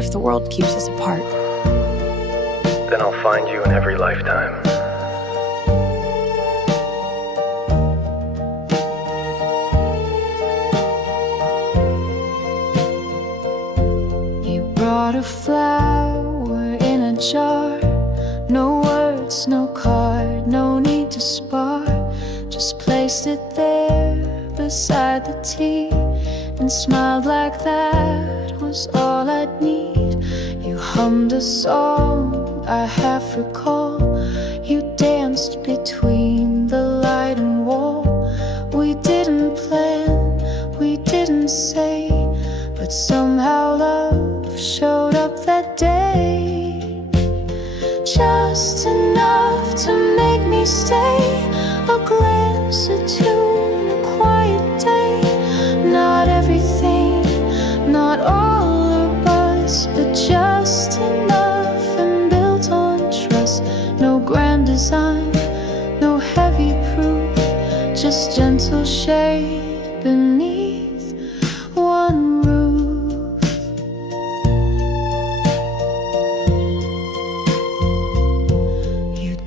if the world keeps us apart? Then I'll find you in every lifetime. You brought a flower in a jar. No words, no card, no need to spar. Just placed it there beside the tea and smiled like that was all I'd need. You hummed a song I half recall. You danced between the light and wall. We didn't plan, we didn't say, but somehow love showed up that day. Just enough to make me stay. A glance, a tune, a quiet day. Not everything, not all or buzz, but just enough and built on trust. No grand design, no heavy proof, just gentle shade beneath one roof.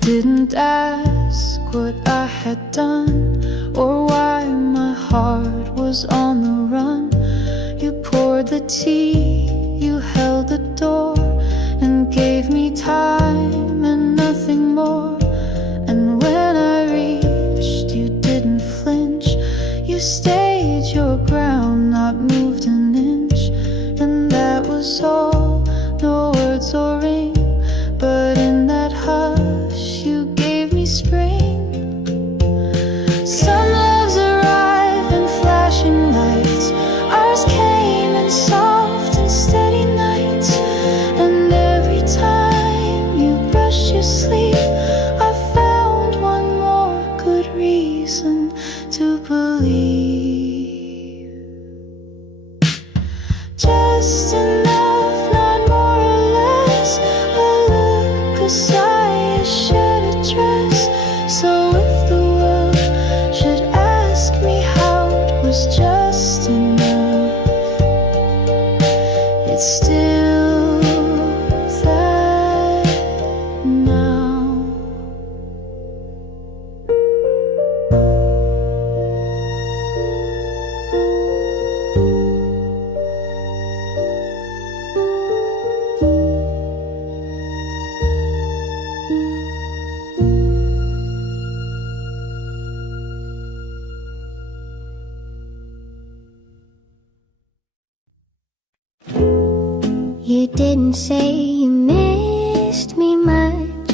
Didn't ask what I had done or why my heart was on the run. You poured the tea, you held the door, and gave me time and nothing more. And when I reached, you didn't flinch. You stayed your ground, not moved an inch. And that was all, no words or ring, but in that hush you gave me spring. Some loves arrive in flashing lights. Ours came in soft and steady nights. And every time you brushed your sleeve, I found one more good reason to believe. Just enough, not more or less. A look, a sigh, a shared address. So if the world should ask me how it was just enough, it's still that now. You didn't say you missed me much,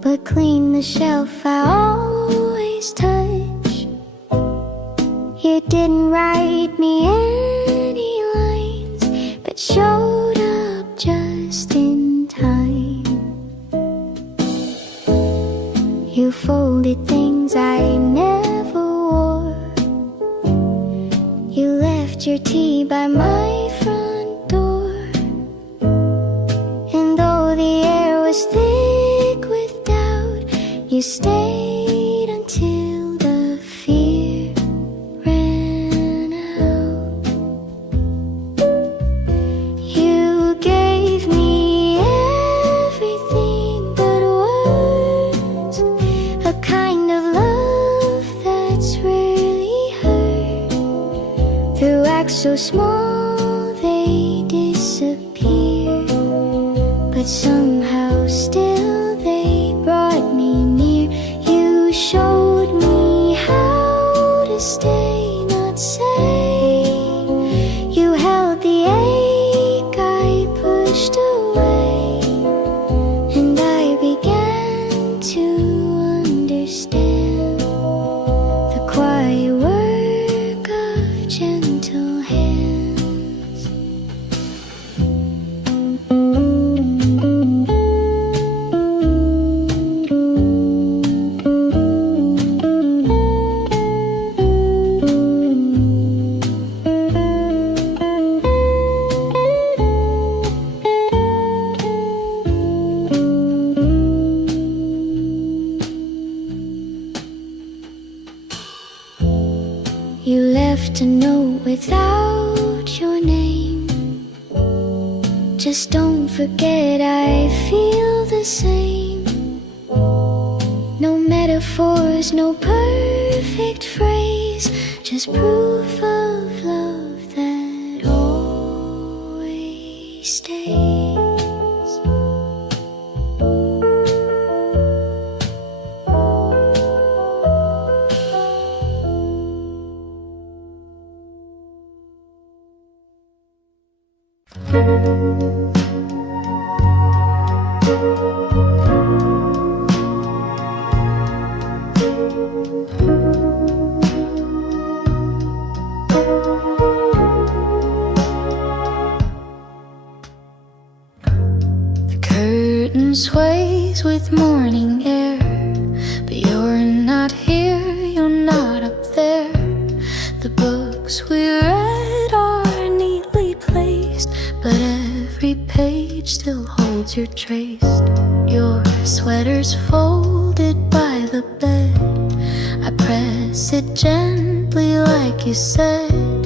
but clean the shelf I always touch. You didn't write me any lines, but showed up just in time. You folded things I never wore. You left your tea by my front door. And though the air was thick with doubt, you stayed until the fear ran out. You gave me everything but words, a kind of love that's rarely heard. Through acts so small they disappear, but somehow still they brought me near. You showed me how to stay, not say. You held the ache I pushed away, and I began to understand the quiet work of gentle hands. You left a note without your name. Just don't forget I feel the same. No metaphors, no perfect phrase, just proof of love that always stays. Sways with morning air, but you're not here, you're not up there. The books we read are neatly placed, but every page still holds your trace. Your sweater's folded by the bed. I press it gently like you said,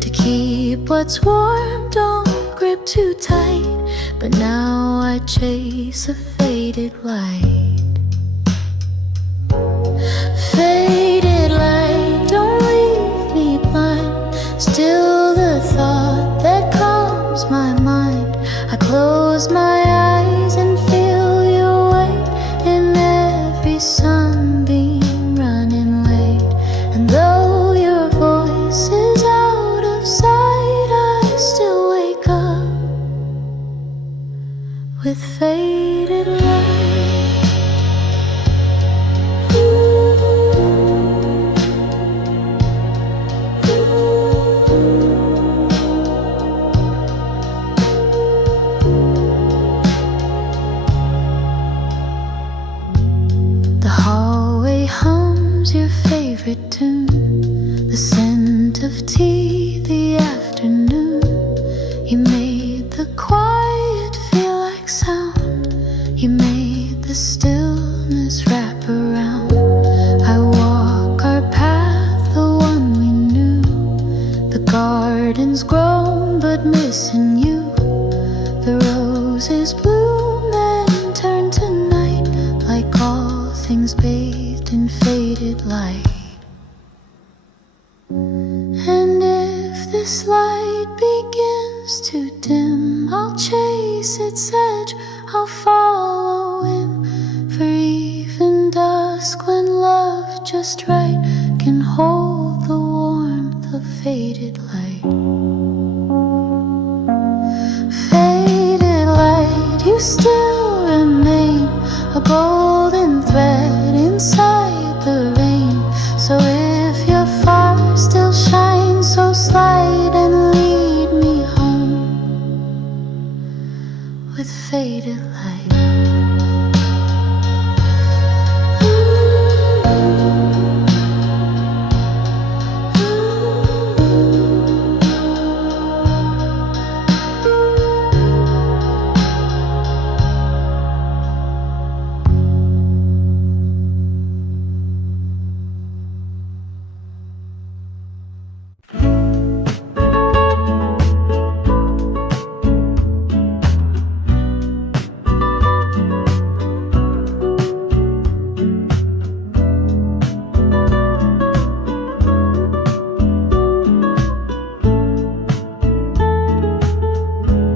to keep what's warm, don't grip too tight. But now I chase a faded light. Faded light, don't leave me blind. Still the thought that calms my mind. I close my eyes and feel your weight in every sunbeam running late. And though your voice is out of sight, I still wake up with faded light. The hallway hums your favorite tune, the scent of tea, the afternoon. You made the quiet feel like sound. You made the stillness wrap around. I walk our path, the one we knew. The garden's grown but missing you. The roses bloom then turn to night, like all things bathed in faded light. And if this light begins to dim, I'll chase its edge, I'll follow him. For even dusk, when love just right can hold the warmth of faded light. Faded light, you still remain a golden thread inside the rain. So if you're far, still shine so slight and lead me home with faded light.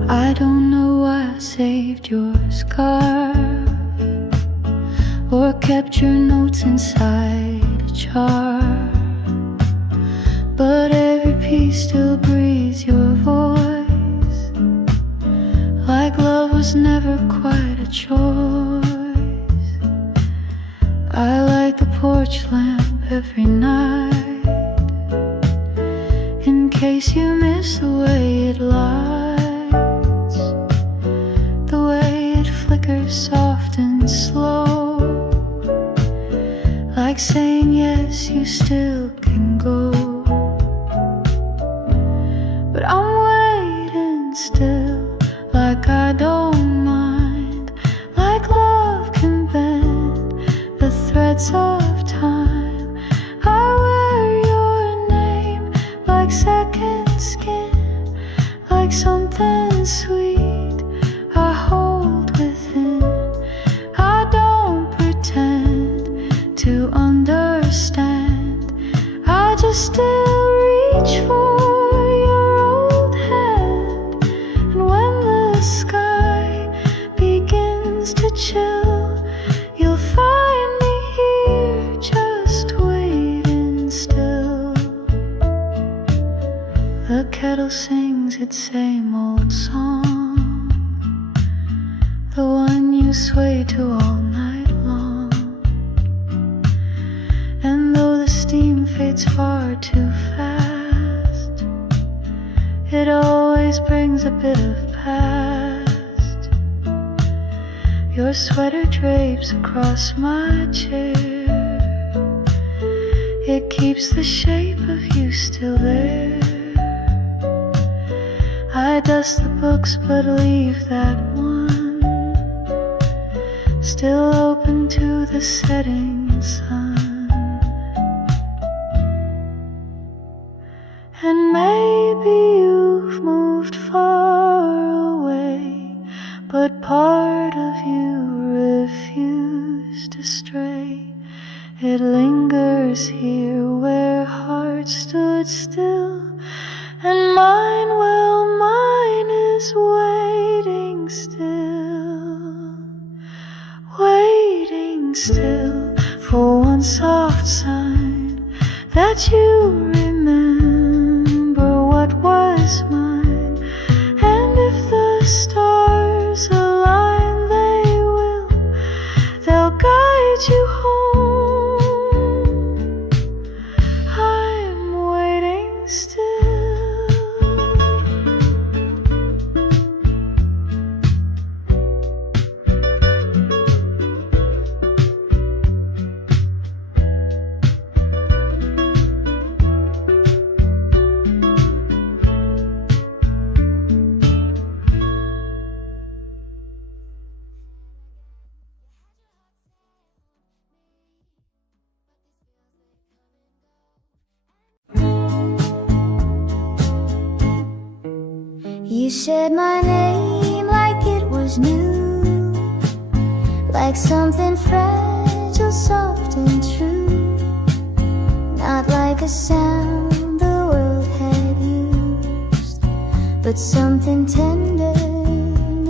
I don't know why I saved your scarf or kept your notes inside a jar, but every piece still breathes your voice, like love was never quite a choice. I light the porch lamp every night, in case you miss the way it lights, the way it flickers soft and slow, like saying yes, you still can go. But I'm waiting still, like I don't mind, like love can bend the threads of time. I wear your name like second skin, like something sweet chill, you'll find me here just waiting still. The kettle sings its same old song, the one you sway to all night long. And though the steam fades far too fast, it always brings a bit of past. Your sweater drapes across my chair, it keeps the shape of you still there. I dust the books but leave that one still open to the setting sun. And maybe you've moved far away, but part of you refused to stray. It lingers here where hearts stood still, and mine, well, mine is waiting still, waiting still for one soft sign that you remember what was mine. And if the stars align, they'll guide you home. I'm waiting still. You said my name like it was new, like something fragile, soft and true, not like a sound the world had used, but something tender,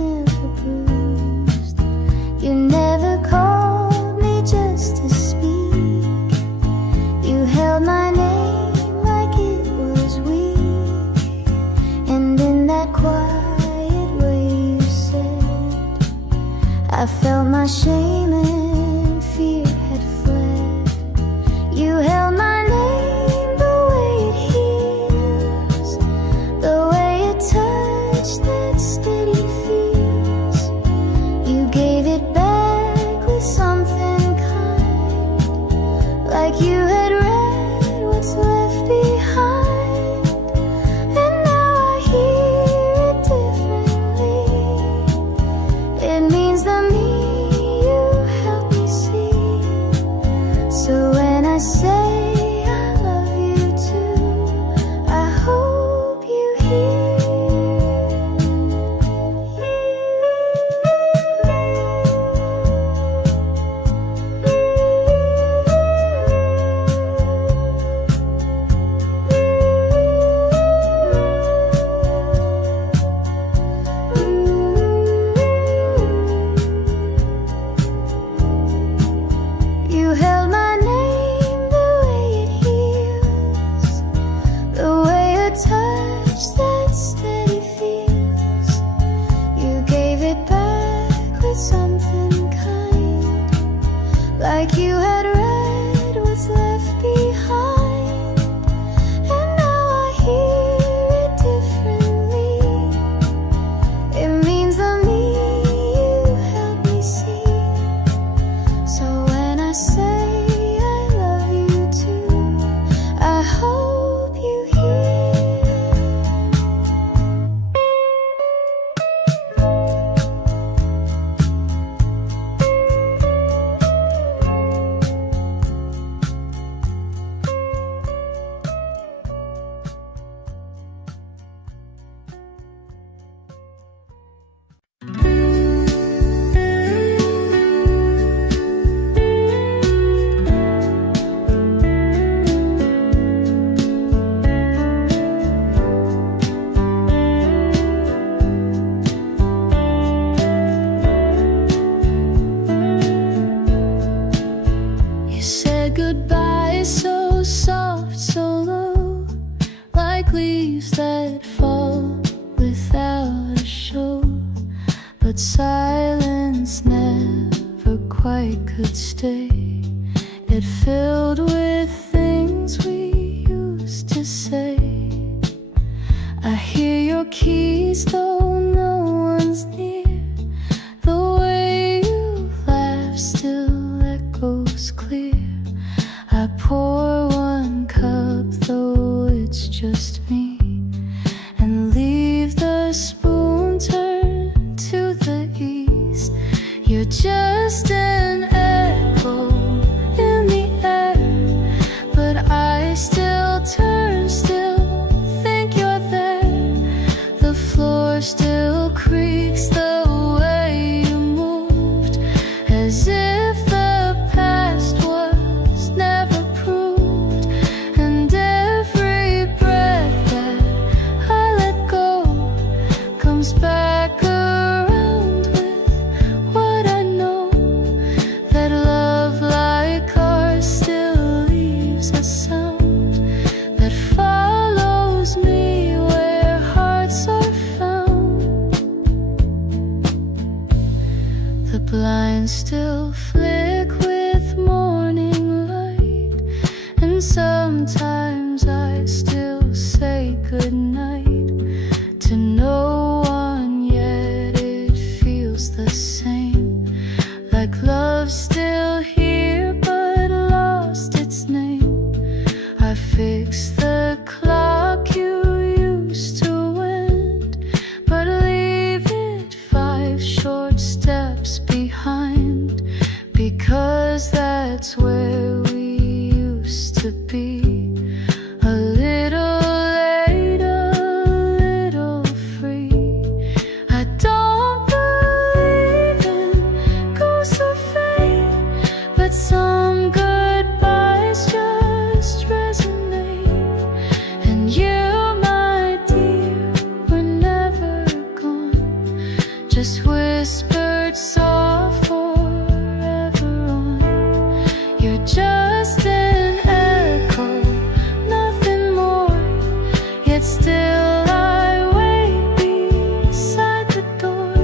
never bruised. You never called me just to speak, you held my name like it was weak, and in that quiet way you said, I felt my shame and fear had fled. You held my name the way it heals, the way a touch that steady feels. You gave it back with something kind, like you had read what's left behind. And now I hear it differently. It means the me you helped me see. So when I say out a show, but silence never quite could stay. It filled with things we used to say. I hear your keys though no one's near. The way you laugh still echoes clear. I pour one cup though it's just me, and leave the spoon turned to the east. You're just an echo in the air, but I still turn, still think you're there. The floor still creaks the way you moved, as if the past was never proved. And every breath that I let go comes back around with what I know, that love like ours still leaves a sound that follows me where hearts are found. The blinds still flick with morning light, and sometimes I still say goodnight to no one, yet it feels the same, like love's still here but lost its name. I fix the clock you used to wind, but leave it 5 short steps behind, because that's where we used to be. A little late, a little free. I don't believe in ghosts or fate, but some goodbyes just resonate. And you, my dear, were never gone, just whispered soft forever on. You're just an echo, nothing more, yet still I wait beside the door.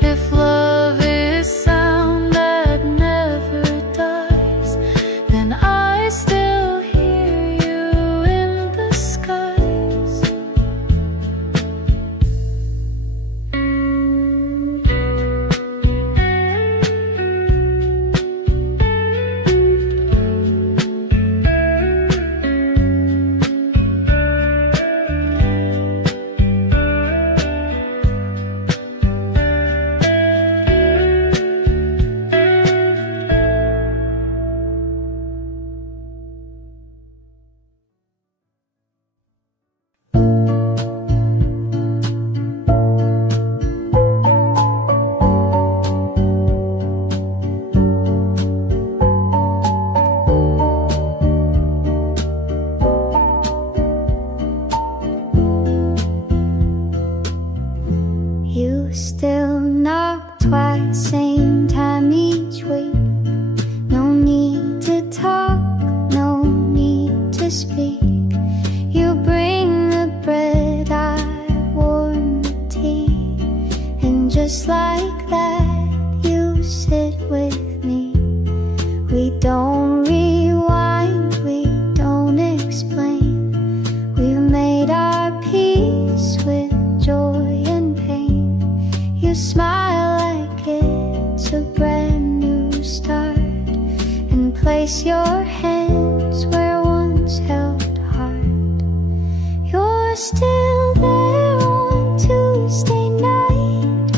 If love is sound that never dies, then I still hear you in the skies. You still knock twice, same time each week. No need to talk, no need to speak. You bring the bread, I warm the tea, and just like that you sit with me. We don't rewind, we don't explain. We've made our peace with joy and pain. You smile like it's a brand new start, and place your hands where once held heart. You're still there on Tuesday night,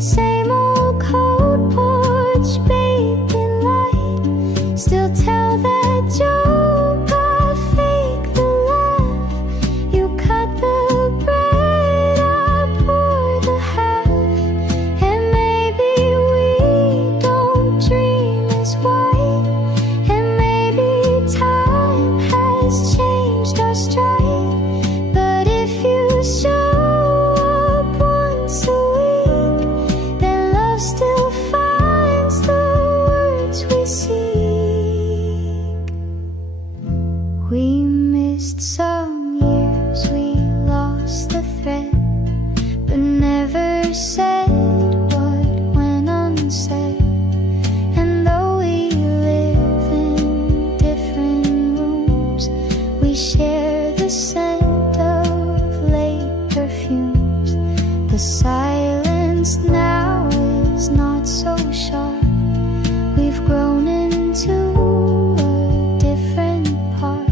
same old cold porch bathed in light. Still tell that joke, I fake the laugh. You cut the bread, I pour the half. And maybe we don't dream as white, and maybe time has changed our stride. But if you silence now is not so sharp. We've grown into a different part.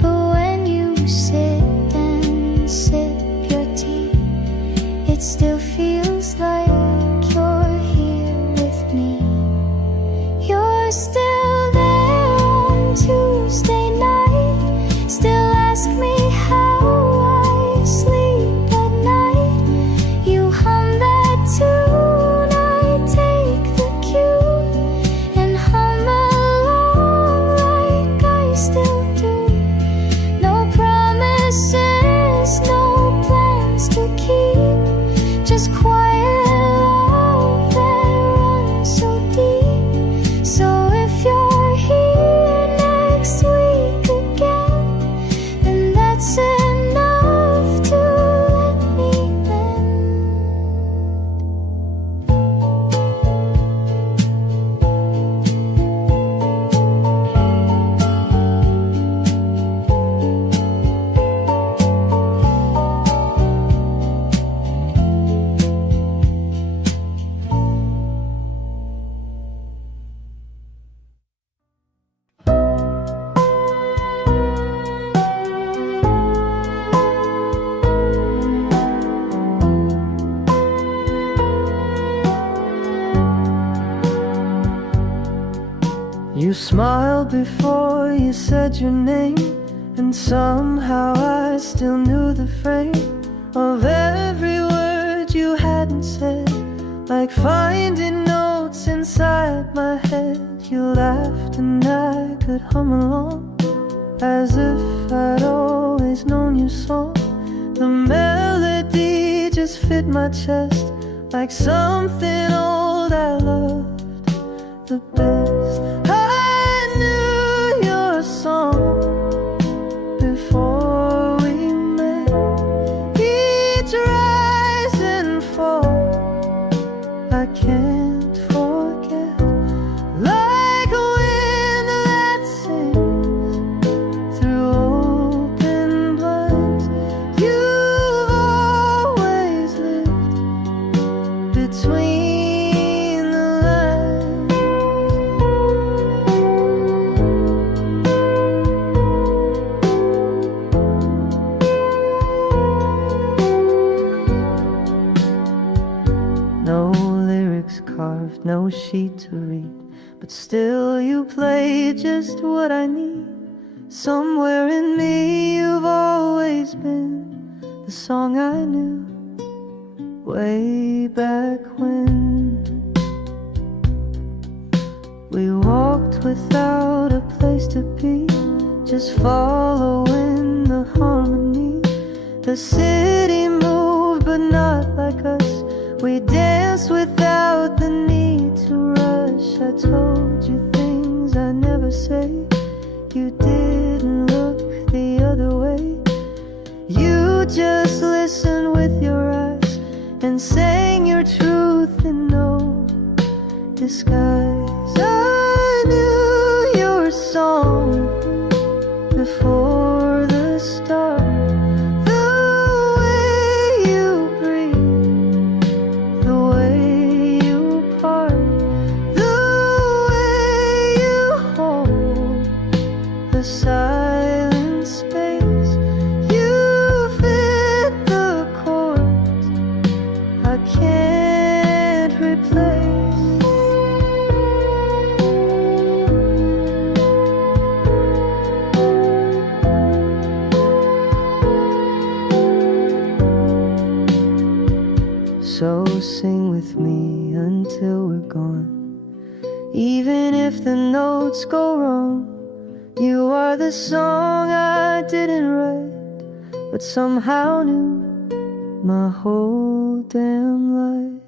But when you sit and sip your tea, it still feels like you're here with me. You're still there on Tuesday night, still ask me how I sleep at night. You hum that tune, I take the cue and hum along like I still do. No promises, no plans to keep, just quiet love that runs so deep. So if you're here next week again, then that's enough to let me mend. You smiled before you said your name, and somehow I still knew the frame of every word you hadn't said. Like finding notes inside my head. You laughed and I could hum along, as if I'd always known your song. The melody just fit my chest like something old I loved the best. I knew your song before we met. Each rise and fall I can't forget. Like a wind that sings through open blinds, you've always lived between the lines. No lyrics carved, no sheet to read, but still you play just what I need. Somewhere in me you've always been the song I knew way back when. We walked without a place to be, just following the harmony. The city moved but not like us. We danced without the need to rush. I told you things I never say. You didn't look the other way. You just listened with your eyes and sang your truth in no disguise. I knew your song before the start. The way you breathe, the way you part, the way you hold the silent space. You fit the chords I can't replace. So sing with me until we're gone. Even if the notes go wrong, you are the song I didn't write, but somehow knew my whole damn life.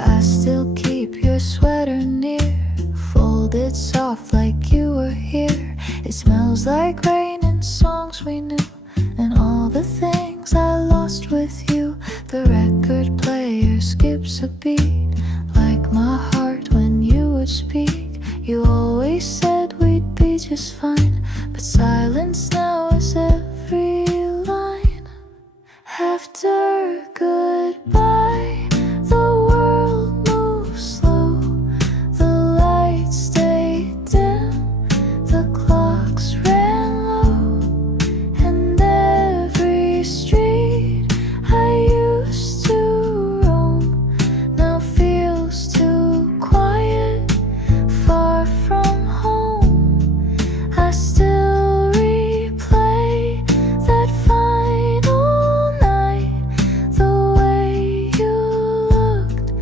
I still keep your sweater near, folded soft like you were here. It smells like rain and songs we knew, and all the things I lost with you. The record player skips a beat, like my heart when you would speak. You always said we'd be just fine, but silence now is every line. After goodbye, the world moves slow. The lights stayed dim, the clocks ran low, and every street I used to roam now feels too quiet, far from home. I still replay that final night, the way you looked,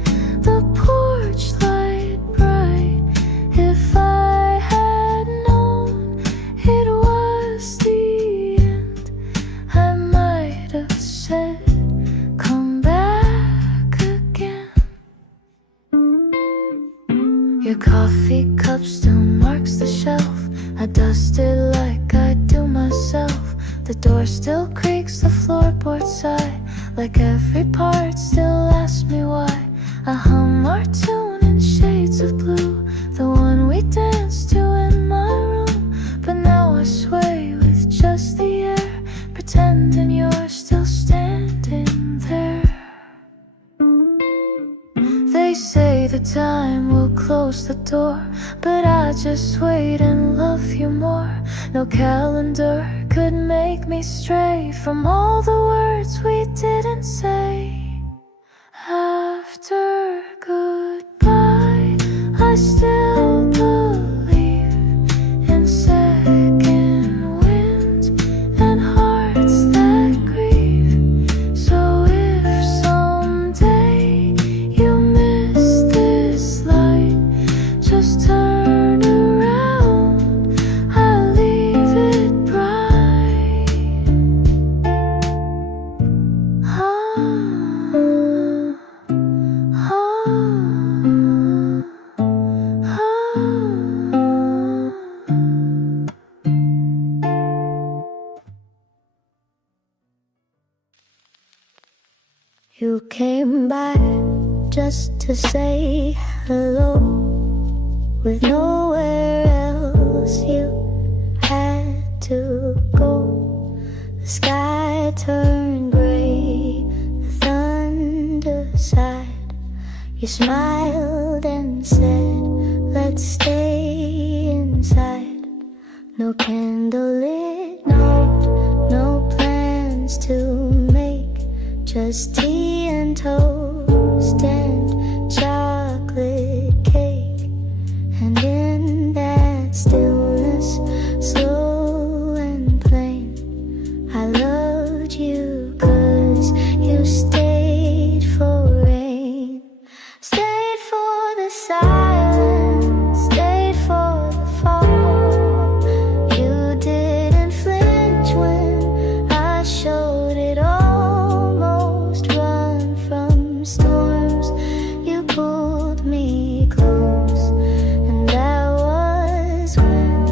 the porch light bright. If I had known it was the end, I might have said, come back again. Your coffee cup still marks the shelf. I dust it like I do myself. The door still creaks, the floorboards sigh, like every part still asks me why. I hum our tune in shades of blue, the one we danced to in my room. But now I sway with just the air, pretending you're still standing there. They say the time will close the door, but I just wait and love you more. No calendar could make me stray from all the words we didn't say. After goodbye, I still believe in second winds and hearts that grieve. So if someday you miss this light, just turn around, I'll leave it bright. You came by just to say hello, with nowhere else you had to go. The sky turned gray, the thunder sighed. You smiled and said, let's stay inside. No candlelit note, no plans to make, just tea and toast and chocolate cake. And in that stillness, slow and plain, I loved you 'cause you stayed for rain, stayed for the silence, stayed for the fall. You didn't flinch when I showed it all. Storms, you pulled me close, and that was when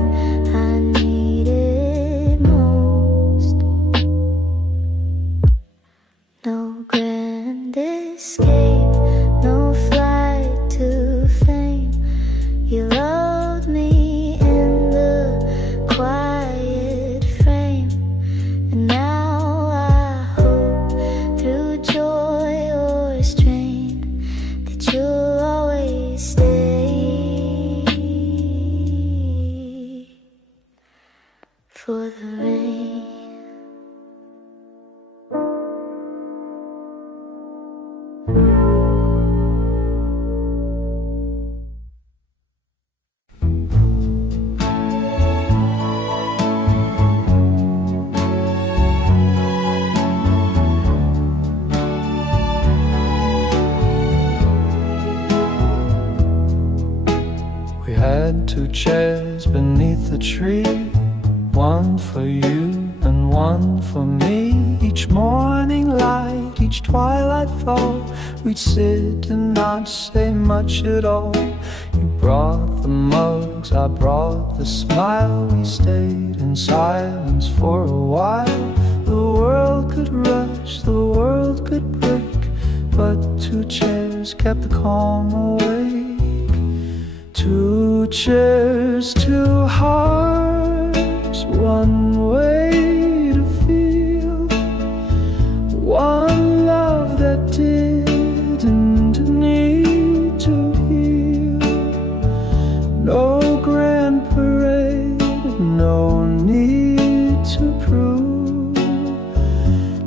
I needed most. No grand escape, no flight to fame. You loved me in the quiet frame, and now I hope through joy you'll always stay for the rain. Had 2 chairs beneath the tree, one for you and one for me. Each morning light, each twilight fall, we'd sit and not say much at all. You brought the mugs, I brought the smile. We stayed in silence for a while. The world could rush, the world could break, but 2 chairs kept the calm awake. 2 chairs, 2 hearts, 1 way to feel, 1 love that didn't need to heal. No grand parade, no need to prove,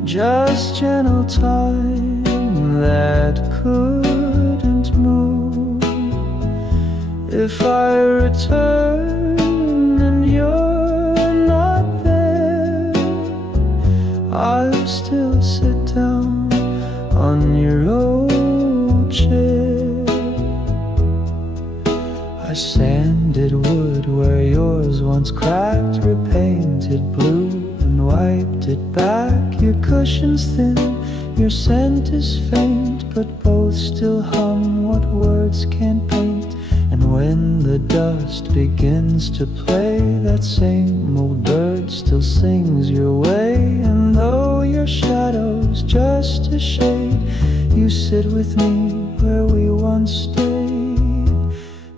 just gentle time that couldn't move. If I return and you're not there, I'll still sit down on your old chair. I sanded wood where yours once cracked, repainted blue and wiped it back. Your cushion's thin, your scent is faint, but both still hum what words can't paint. And when the dust begins to play, that same old bird still sings your way. And though your shadow's just a shade, you sit with me where we once stayed.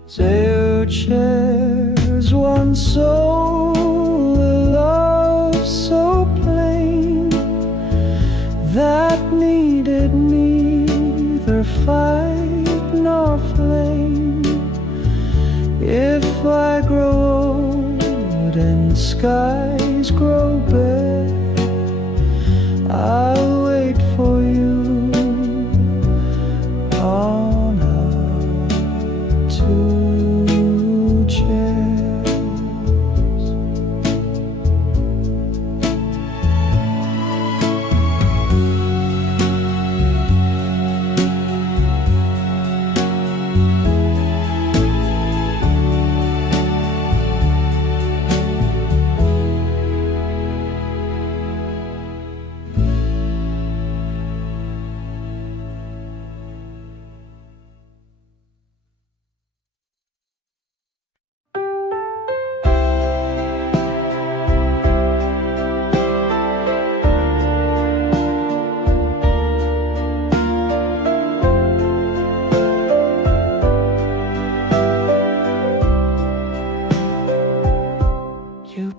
2 chairs, 1 soul, a love so plain that needed neither fight nor flame. If I grow old and skies grow bare, I'll wait for you on our 2 chairs.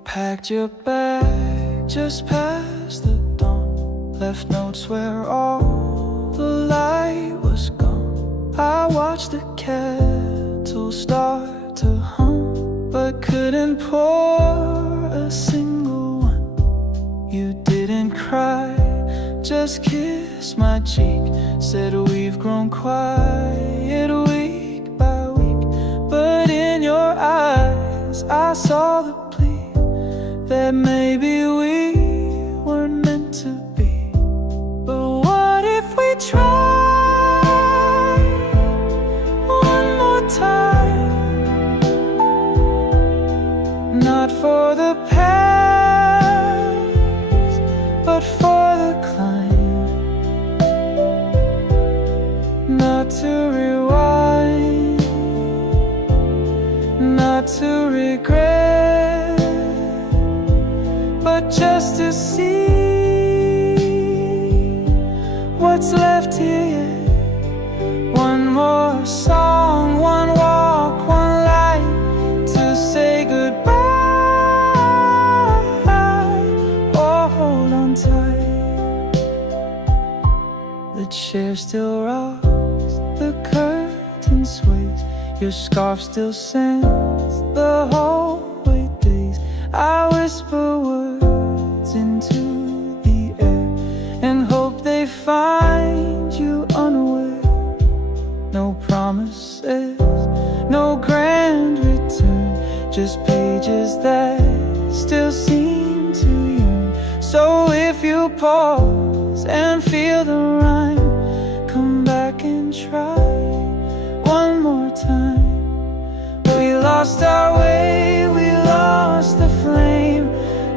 Packed your bag just past the dawn, left notes where all the light was gone. I watched the kettle start to hum, but couldn't pour a single one. You didn't cry, just kissed my cheek, said we've grown quiet week by week. But in your eyes I saw the that maybe we weren't meant to be. But what if we tried one more time? Not for the past, but for the climb. Not to rewind, not to regret, but just to see what's left here. One more song, one walk, one light to say goodbye. Oh, hold on tight. The chair still rocks, the curtain sways, your scarf still sends the hallway days. I whisper words into the air and hope they find you unaware. No promises, no grand return, just pages that still seem to yearn. So if you pause and feel the rhyme, come back and try one more time. We lost our way, we lost the flame,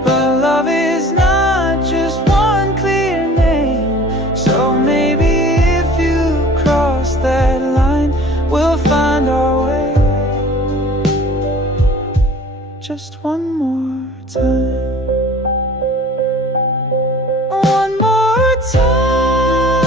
but love is not just one clear name. So maybe if you cross that line, we'll find our way just one more time. One more time.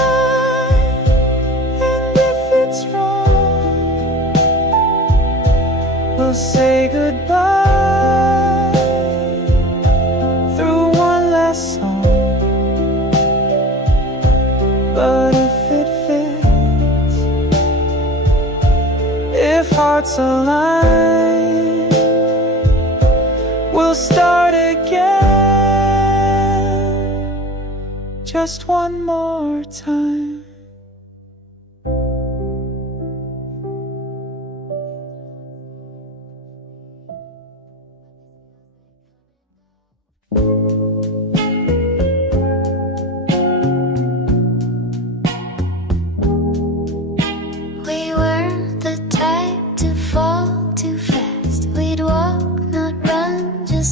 hearts align, we'll start again, just one more time.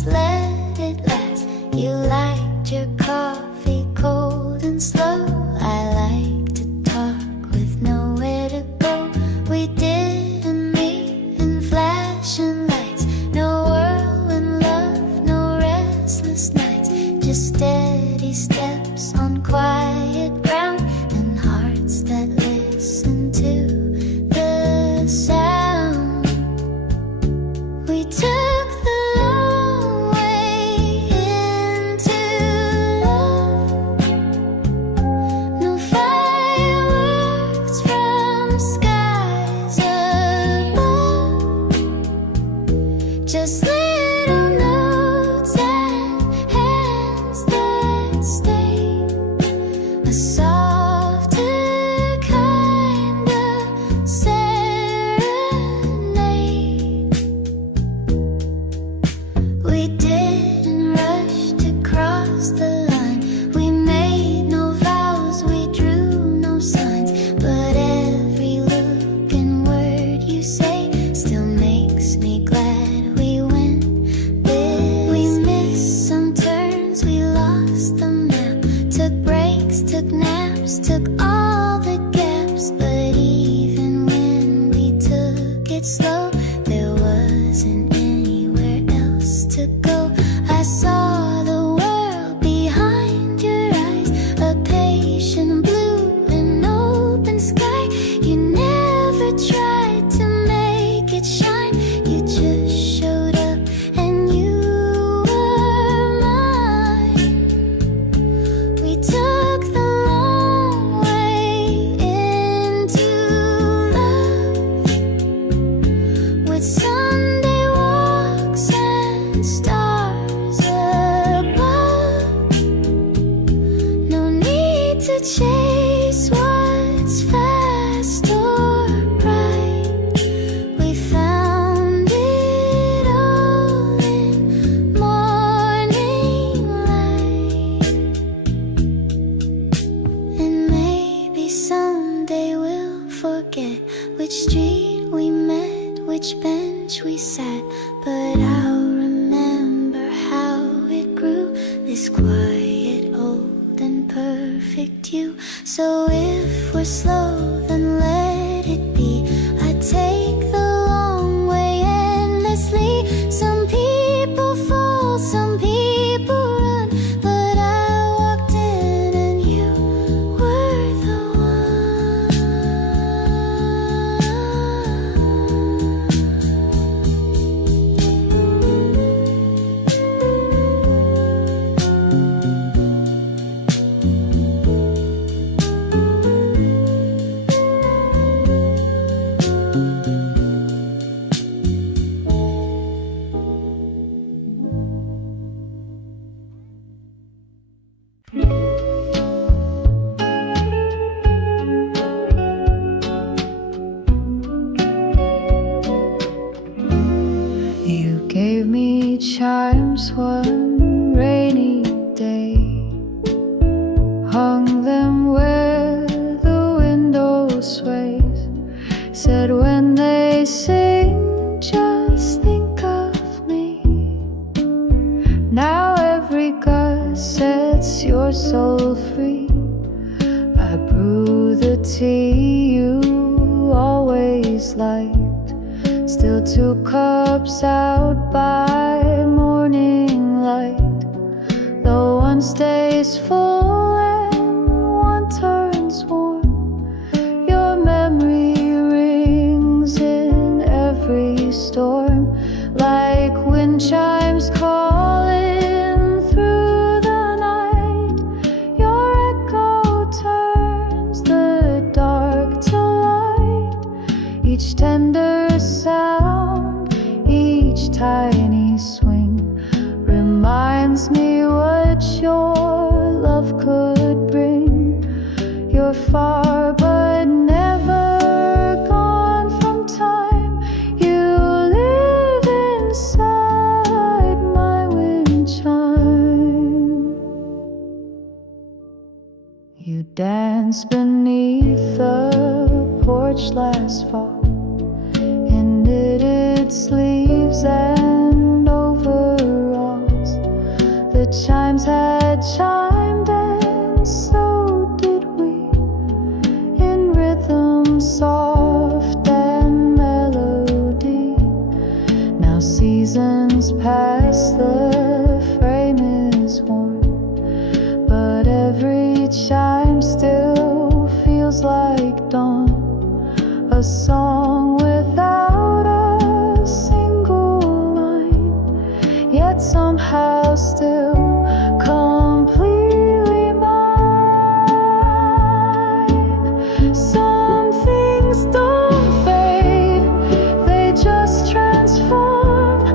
Let it last. You liked your coffee cold and slow. I like to talk with nowhere to go. We didn't meet in flashing lights. No whirlwind love, no restless nights. Just steady steps on quiet ground and hearts that listen to the sound. We took the just little notes and hands that stay, a softer kind of serenade. We didn't rush to cross the line. We made no vows, we drew no signs. But every look and word you say still makes me glad. Took naps, took all the gaps, but even when we took it slow, there wasn't anywhere else to go. I saw the world behind your eyes, a patient blue and open sky. You never tried to make it shine, you just showed up and you were mine. We took the Sunday walks and stars above. No need to chase what's fast or bright. We found it all in morning light. And maybe someday we'll forget which street we met, which bench we sat, but I'll remember how it grew, this quiet, old and perfect you. So if we're slow, then let it be. I take the long way endlessly. Some people fall, some people run, but I walked in and you were the Gave me chimes one rainy day, hung them where the window sways, said when they sing just think of me. Now every gust sets your soul free. I brew the tea you always liked, still 2 cups out by morning light. Though one stays full and one turns warm, your memory rings in every storm, like wind chimes calling through the night. Your echo turns the dark to light, each tender sound tiny swing reminds me what your love could bring. You're far but never gone from time. You live inside my wind chime. You danced beneath the porch last fall in knitted sleeves and overalls. The chimes had chimed and so did we, in rhythm soft and melody. Now seasons pass, the frame is worn, but every chime still feels like dawn. A song without a single line, yet somehow still completely mine. Some things don't fade, they just transform,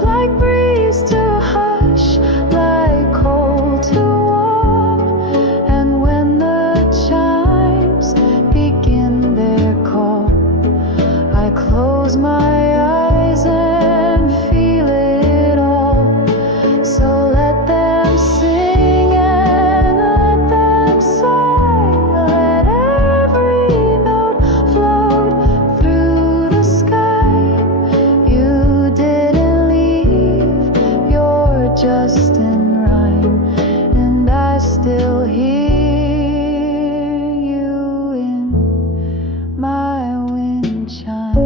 like breeze to hush, like cold to warm. And when the chimes begin their call, I close my eyes and feel it all. So let them sing and let them sigh. Let every note float through the sky. You didn't leave, you're just in rhyme, and I still hear you in my wind chime.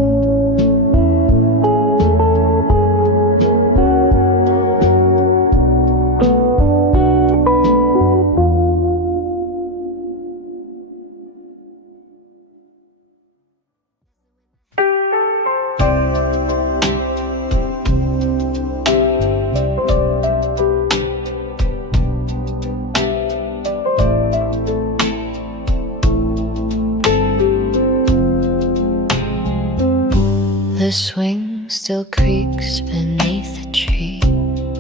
The swing still creaks beneath the tree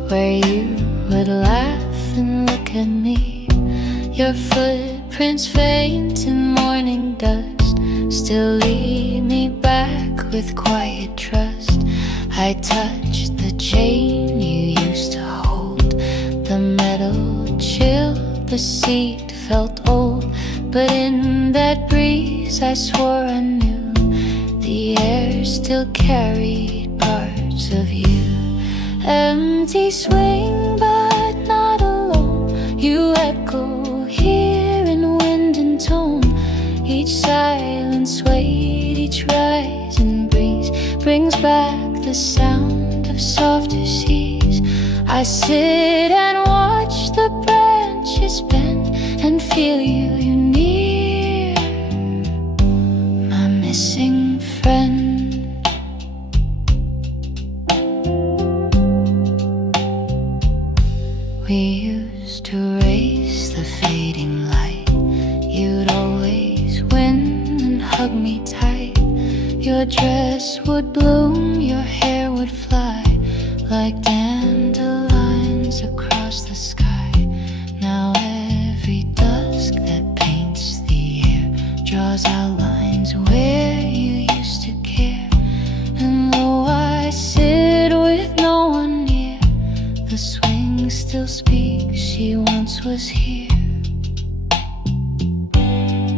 where you would laugh and look at me. Your footprints faint in morning dust still lead me back with quiet trust. I touched the chain you used to hold, the metal chilled, the seat felt old, but in that breeze I swore I knew the air still carried parts of you. Empty swing, but not alone. You echo here in wind and tone. Each silent sway, each rising breeze brings back the sound of softer seas. I sit and watch the branches bend and feel you near, my missing friend. We used to race the fading light. You'd always win and hug me tight. Your dress would bloom, your hair would fly like dandelions across the sky. Now every dusk that paints the air draws outlines where you used to care. And though I sit with no one near, the swing still speaks, she once was here.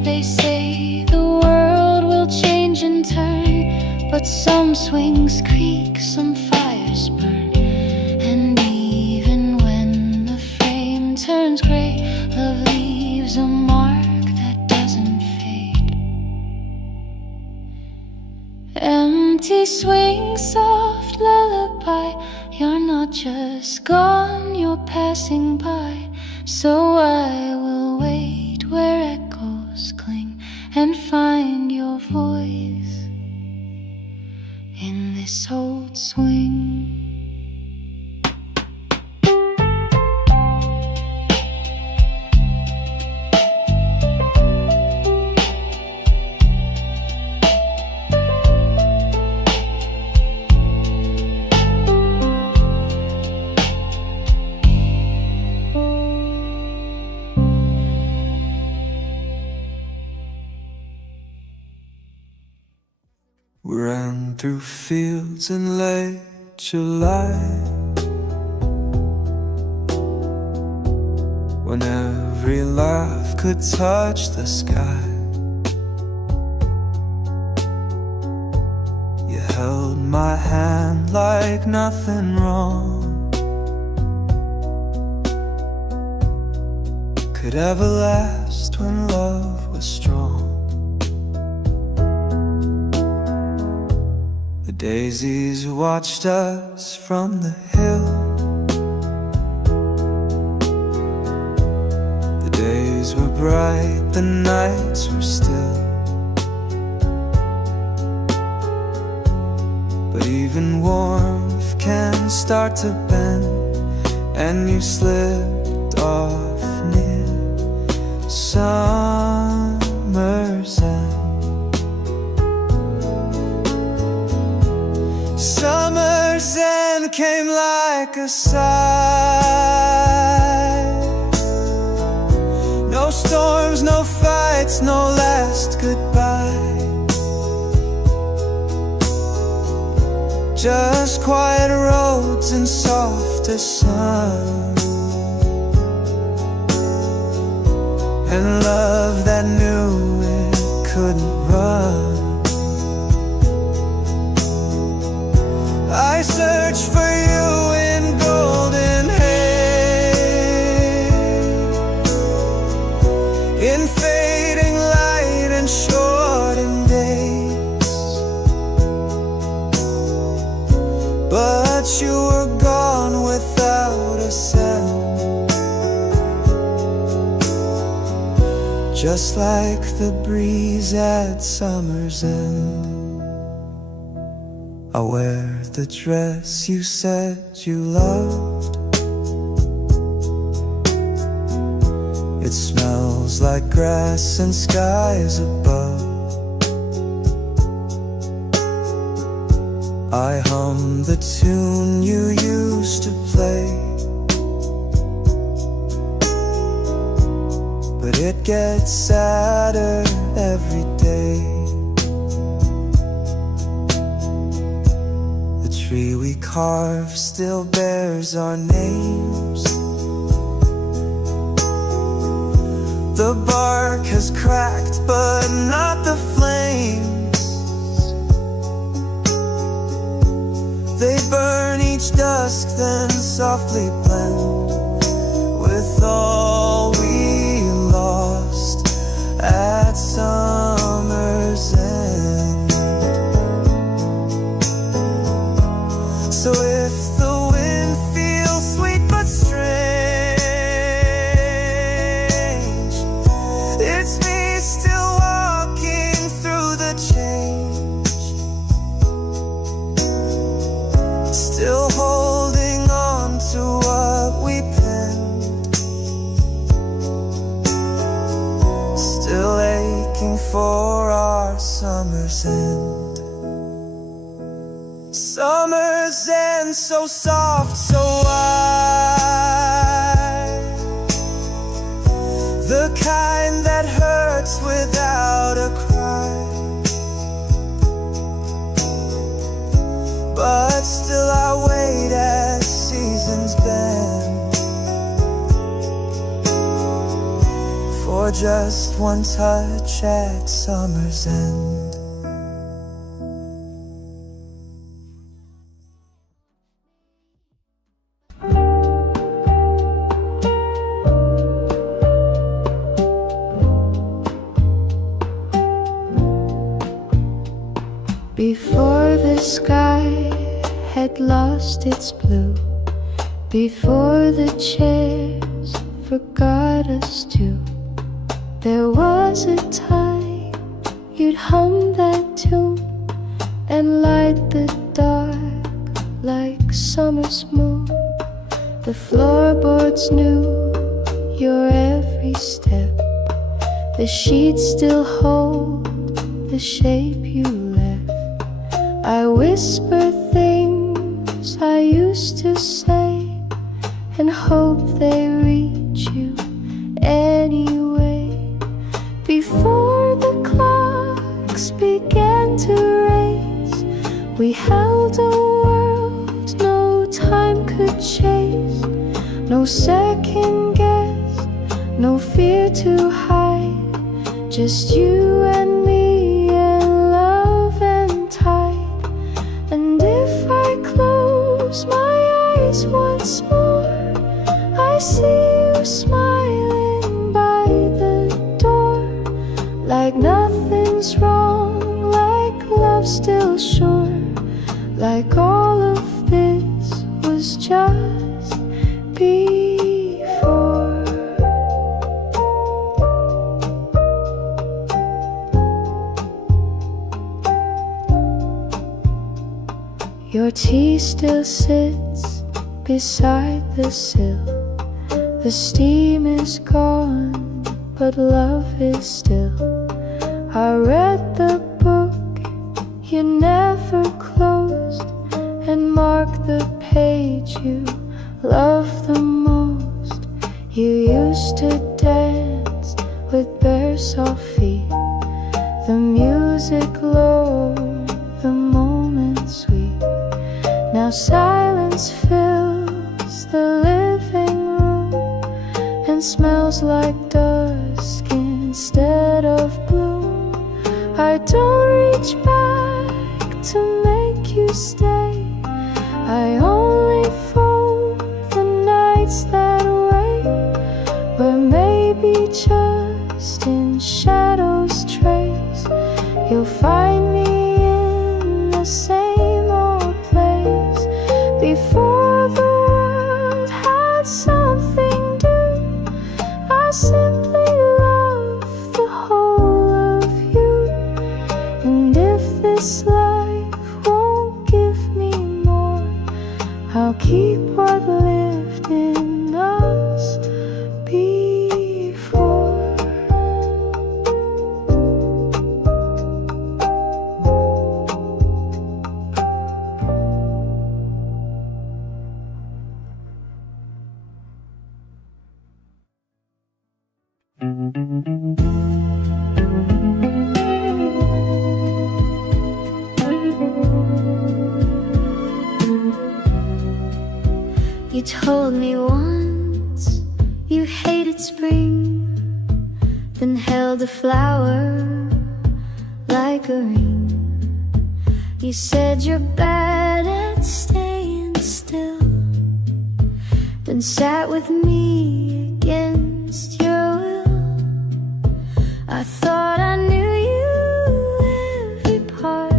They say the world will change and turn, but some swings creak, some fires burn. And even when the frame turns gray, love leaves a mark that doesn't fade. Empty swing, soft lullaby, you're not just gone, you're passing by. So I will wait where echoes cling and find your voice in this old swing. We ran through fields in late July, when every laugh could touch the sky. You held my hand like nothing wrong could ever last when love was strong. The daisies watched us from the hill. The days were bright, the nights were still. But even warmth can start to bend, and you slipped off near summer's end. Summer's end came like a sigh. No storms, no fights, no last goodbye. Just quiet roads and softer sun, and love that knew it couldn't run. I search for you in golden haze, in fading light and shortened days. But you were gone without a sound, just like the breeze at summer's end. I wear the dress you said you loved. It smells like grass and skies above. I hum the tune you used to play, but it gets sadder every day. The tree we carved still bears our names. The bark has cracked, but not the flames. They burn each dusk, then softly blend with all we lost at summer's end. So if the wind feels sweet but strange, it's me still walking through the change, still holding on to what we penned, still aching for our summer's end. Summer's end, so soft, so wide, the kind that hurts without a cry. But still I wait as seasons bend for just one touch at summer's end. Before the sky had lost its blue, before the chairs forgot us too, there was a time you'd hum that tune and light the dark like summer's moon. The floorboards knew your every step, the sheets still hold the shape you left. I whisper things I used to say and hope they reach you anyway. Before the clocks began to race, We held a world no time could chase, no second guess, no fear to hide. Just you and me and love and tide. And if I close my eyes once more, I see you smiling by the door. Like nothing's wrong, like love's still sure. Like all of this was just before. Your tea still sits beside the sill. The steam is gone, but love is still. I read the book you never closed, and marked the page you love the most. You used to dance with bare soft feet, the music low, the moment sweet. Now silence fills the living room and smells like dusk instead of bloom. I don't reach back to make you stay. I only fold the nights that wait, where maybe just in shadows trace you'll find me in the same old place. Before the world had something new, I simply love the whole of you. And if this life won't give me more, I'll keep what lived in us before. You told me once you hated spring, then held a flower like a ring. You said you're bad at staying still, then sat with me against your will. I thought I knew you every part,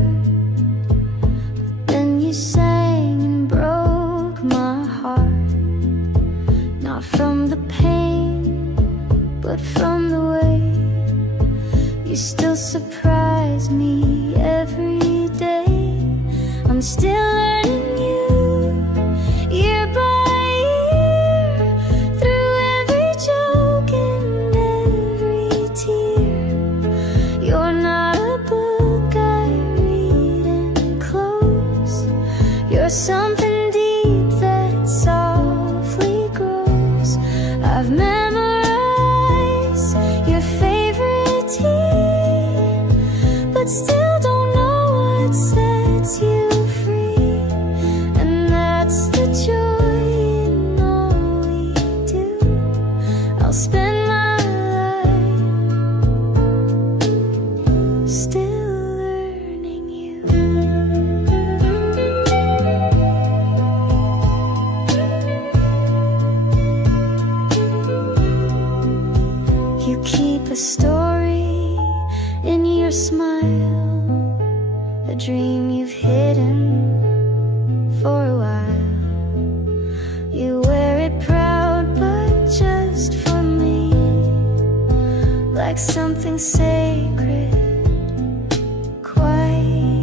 but then you sang and broke my heart. Not from the pain, but from the way you still surprise me every day. I'm still learning you year by year, through every joke and every tear. You're not a book I read and close. You're something deep that softly grows. I've memorized your favorite tea, but still don't know what sets you free. And that's the joy in all we do. I'll spend my life still learning you. You keep a story in your smile, a dream you've hidden for a while. You wear it proud, but just for me, like something sacred, quietly.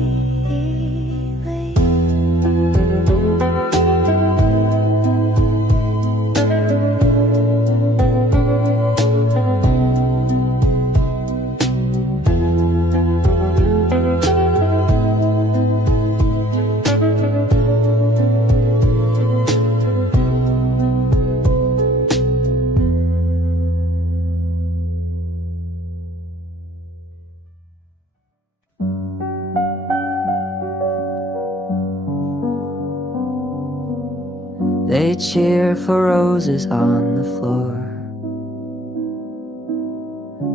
They cheer for roses on the floor,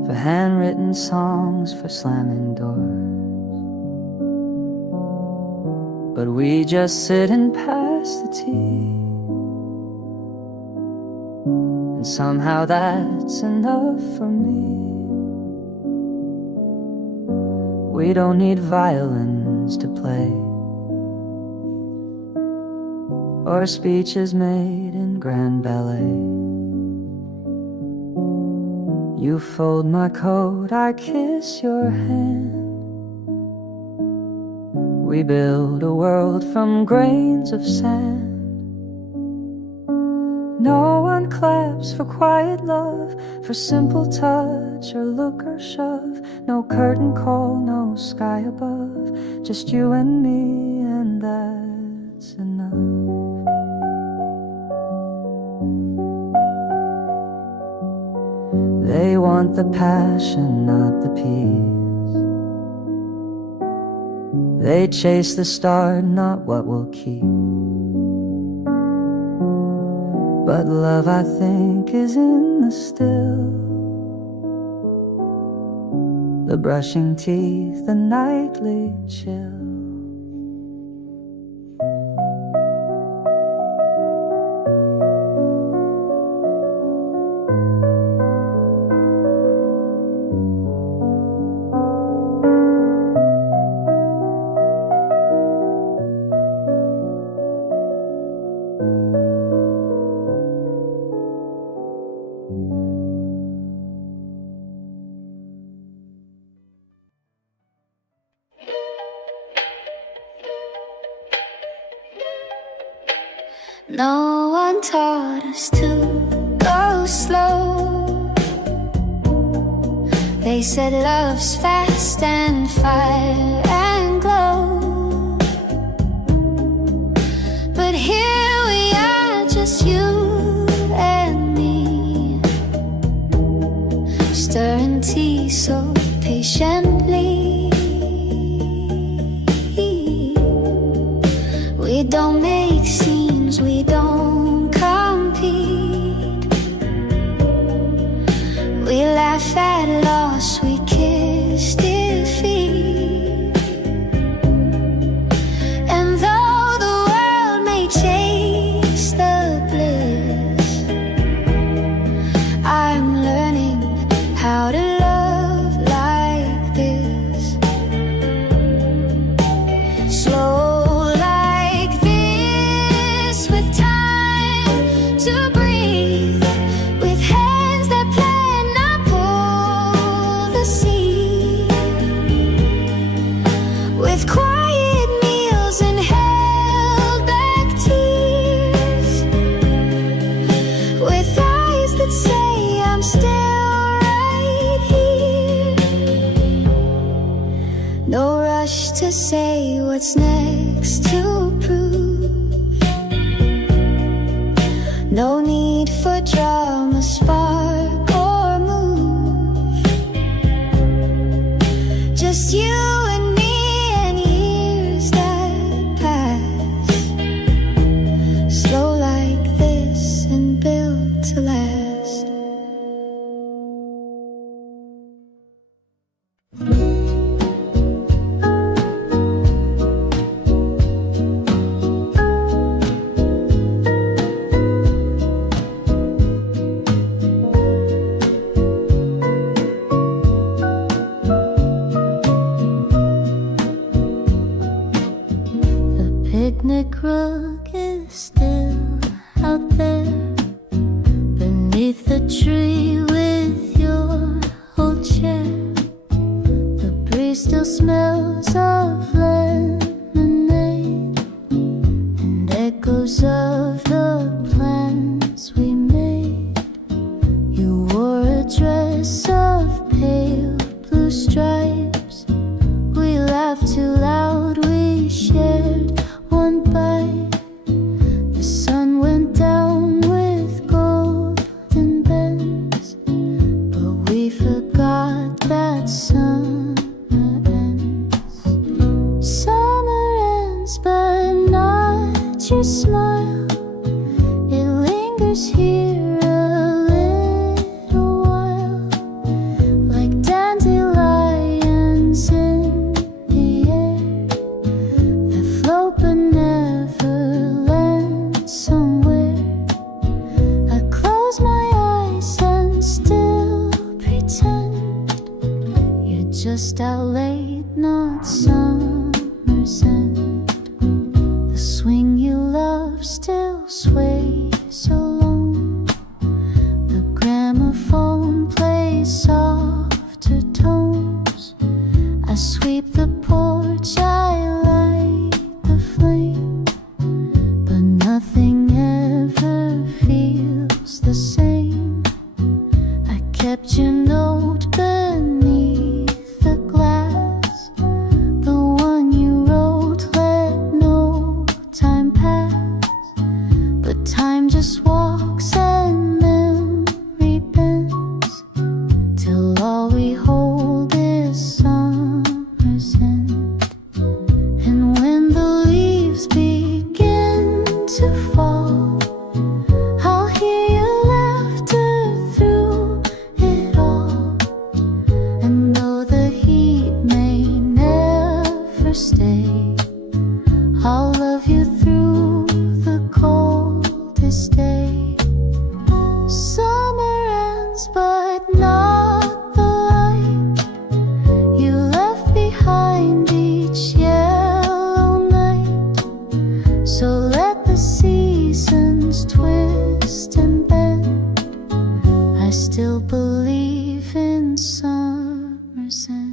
for handwritten songs, for slamming doors. But we just sit and pass the tea, and somehow that's enough for me. We don't need violins to play, or speeches made in grand ballet. You fold my coat, I kiss your hand. We build a world from grains of sand. No one claps for quiet love, for simple touch or look or shove. No curtain call, no sky above, just you and me, and that's enough. They want the passion, not the peace. They chase the star, not what will keep. But love, I think, is in the still, the brushing teeth, the nightly chill. No one taught us to go slow. They said love's fast and fire and glow. But here we are, just you and me, stirring tea so patiently. We don't make scenes, we don't compete. We laugh at loss, we kiss defeat. And though the world may chase the bliss, I'm learning how to love like this. Slow to breathe, with hands that plan, not pull the sea, with quiet meals and held back tears, with eyes that say I'm still right here. No rush to say what's next to prove. No need for drama, spark or move. Just you and me and years that pass, slow like this and built to last. Picnic rug is still out there beneath the tree with your old chair. The breeze still smells of lemonade and echoes of the plans we made. You wore a dress of pale blue stripes. We laughed too loud, we shared one bite. The sun went down with golden bends, but we forgot that summer ends. light, not summer's end. The swing you love still sways alone. The gramophone plays softer tones. I sweep the porch, I light the flame, but nothing ever feels the same. I kept your note beneath the glass, the one you wrote, let no time pass. But time just walks and memory bends, till all we hold is summer's end. And when the leaves begin to fall, I'll hear your laughter through it all. And though the heat may never stay, I'll love you through the coldest day. Summer ends, but not the light you left behind each yellow night. So let the seasons twist and bend, I still believe in summer's end.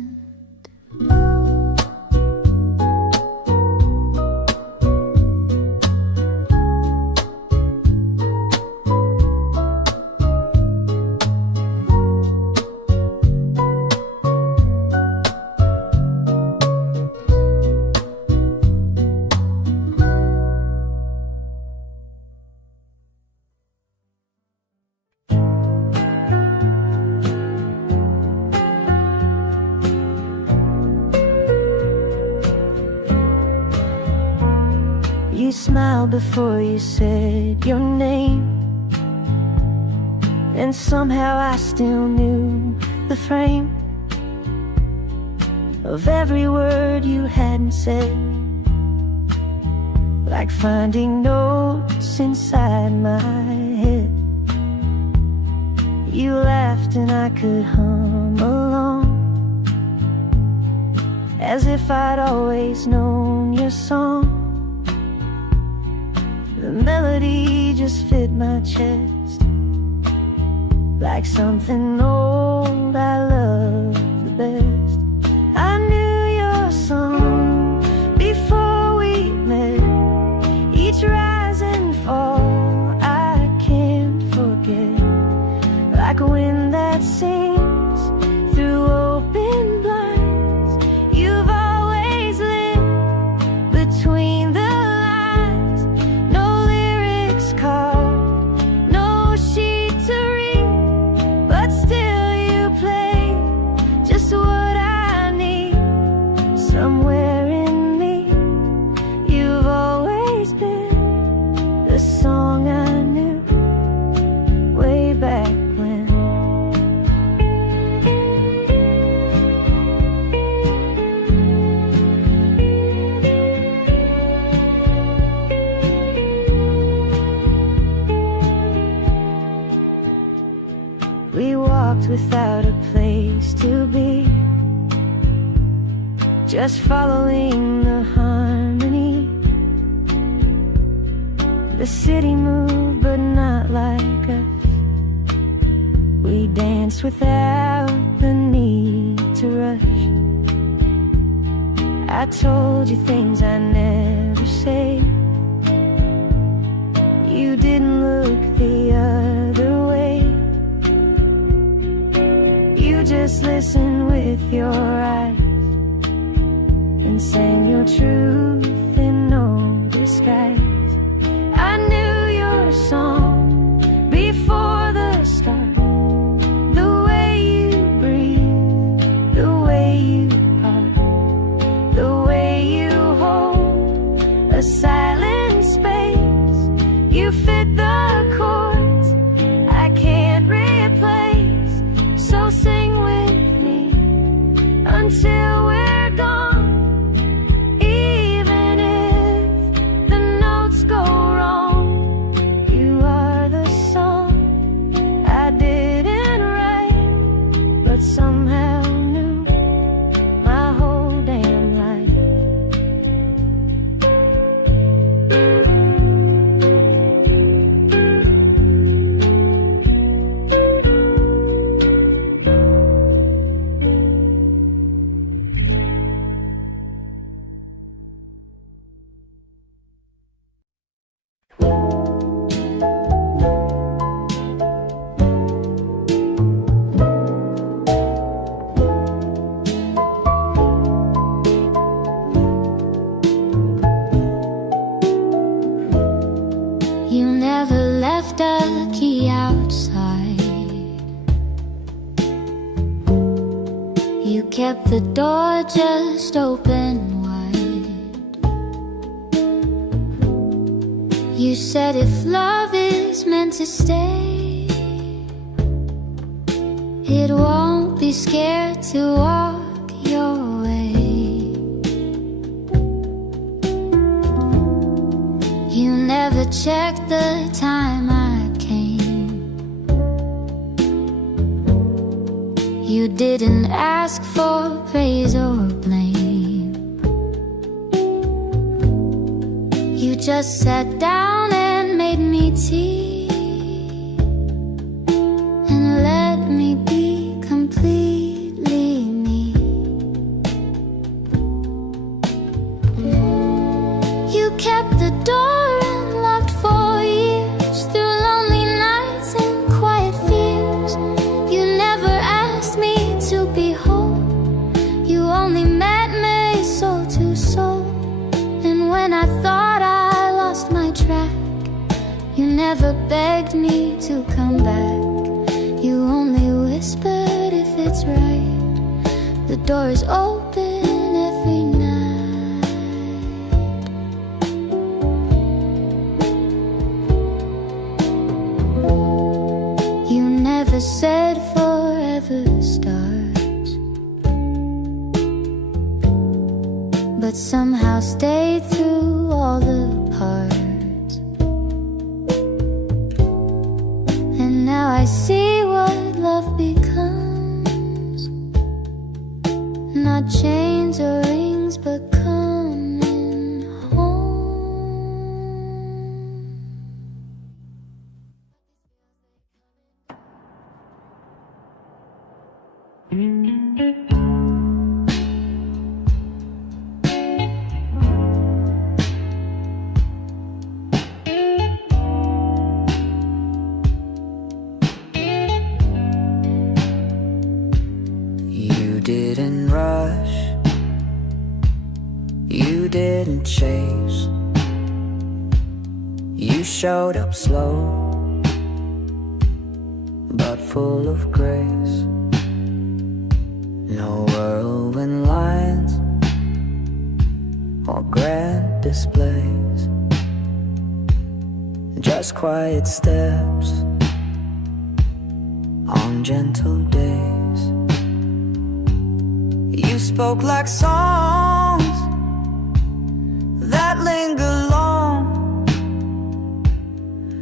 You smiled before you said your name, and somehow I still knew the frame of every word you hadn't said, like finding notes inside my head. You laughed and I could hum along, as if I'd always known your song. The melody just fit my chest, like something old I love the best. I knew your song before we met, each rise and fall I can't forget, like a wind that sings through open blinds. You've always lived between the lines, no lyrics carved, no sheet to read, but still you play just what I need. Somewhere in me, you've always been the song I knew way back when. We walked without a place to be, just following the harmony. The city moved, but not like us. We danced without the need to rush. I told you things I never say. You didn't look the other way. You just listened with your eyes and sang your truth in no disguise. I knew your song before the start, the way you breathe, the way you part, the way you hold a silent space. You fit the chords I can't replace, so sing with me until we're gone. Even if the notes just open wide. You said if love is meant to stay, it won't be scared to walk your way. You never checked the time I came. You didn't ask for praise or blame. You just sat down and made me tea and let me be completely me. You kept the door unlocked for years, through lonely nights and quiet fears. You never asked me to be whole. You only met me soul to soul. And when I thought I lost my track, you never begged me to come back. You only whispered if it's right. The door is open every night. You never said forever starts, but somehow stayed through all the parts. And now I see what love becomes, not chains or rings, but coming home. You didn't rush, you didn't chase. You showed up slow, but full of grace. No whirlwind lines or grand displays, just quiet steps on gentle days. You spoke like songs that linger long.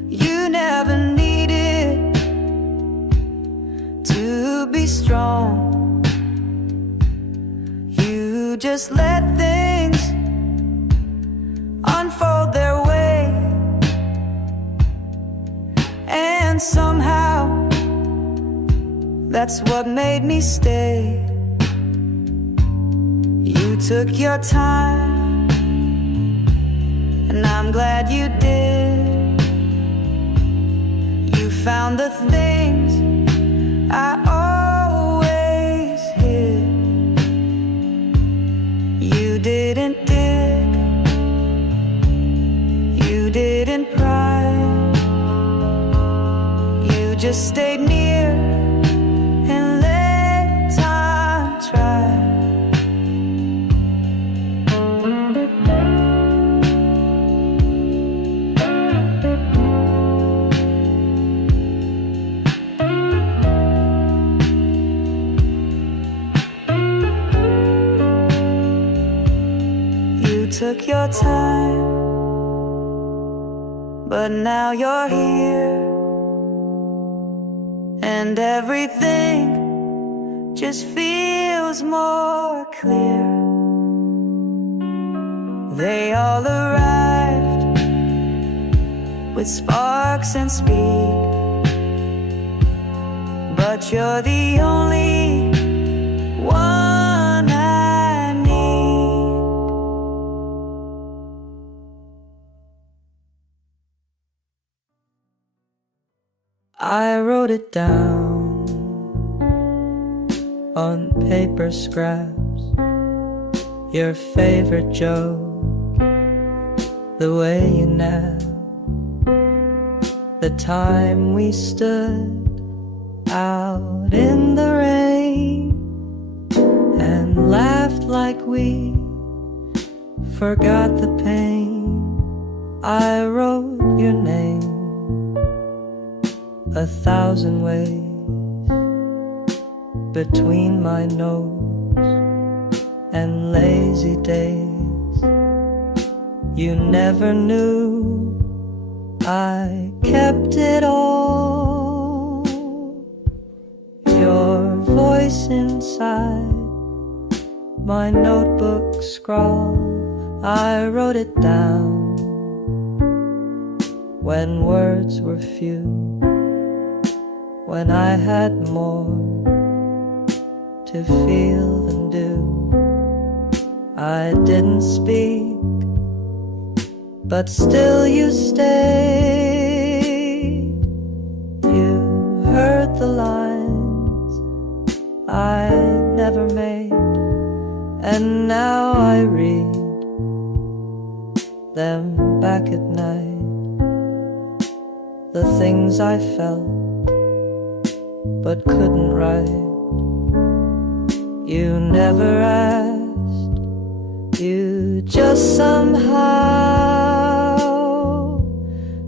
You never needed to be strong. You just let things unfold their way, and somehow that's what made me stay. You took your time, and I'm glad you did. You found the things I always hid. You didn't dig, you didn't pry. You just stayed near and let time try. You took your time, but now you're here, and everything just feels more clear. They all arrived with sparks and speed, but you're the only one I need. I wrote it down on paper scraps, your favorite joke, the way you nap, the time we stood out in the rain and laughed like we forgot the pain. I wrote your name 1,000 ways between my nose and lazy days. You never knew I kept it all. Your voice inside my notebook scrawl, I wrote it down when words were few, when I had more to feel than do. I didn't speak, but still you stayed. You heard the lines I never made, and now I read them back at night. The things I felt but couldn't write. You never asked, you just somehow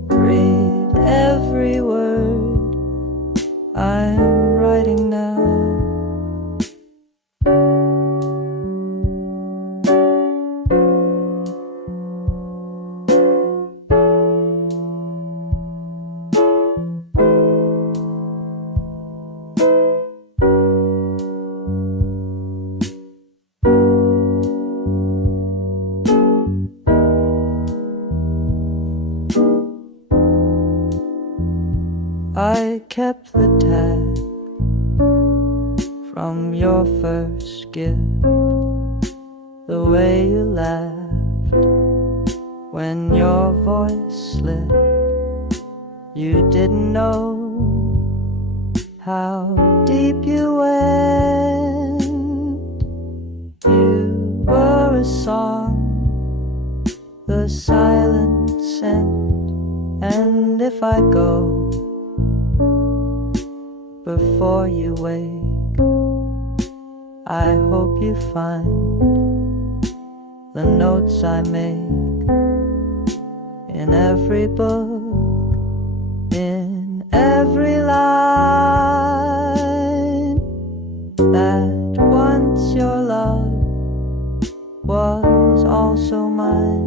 read every word I'm writing now. I kept the tag from your first gift, the way you laughed when your voice slipped. You didn't know how deep you went. You were a song, the silent scent. And if I go before you wake, I hope you find the notes I make in every book, in every line, that once your love was also mine.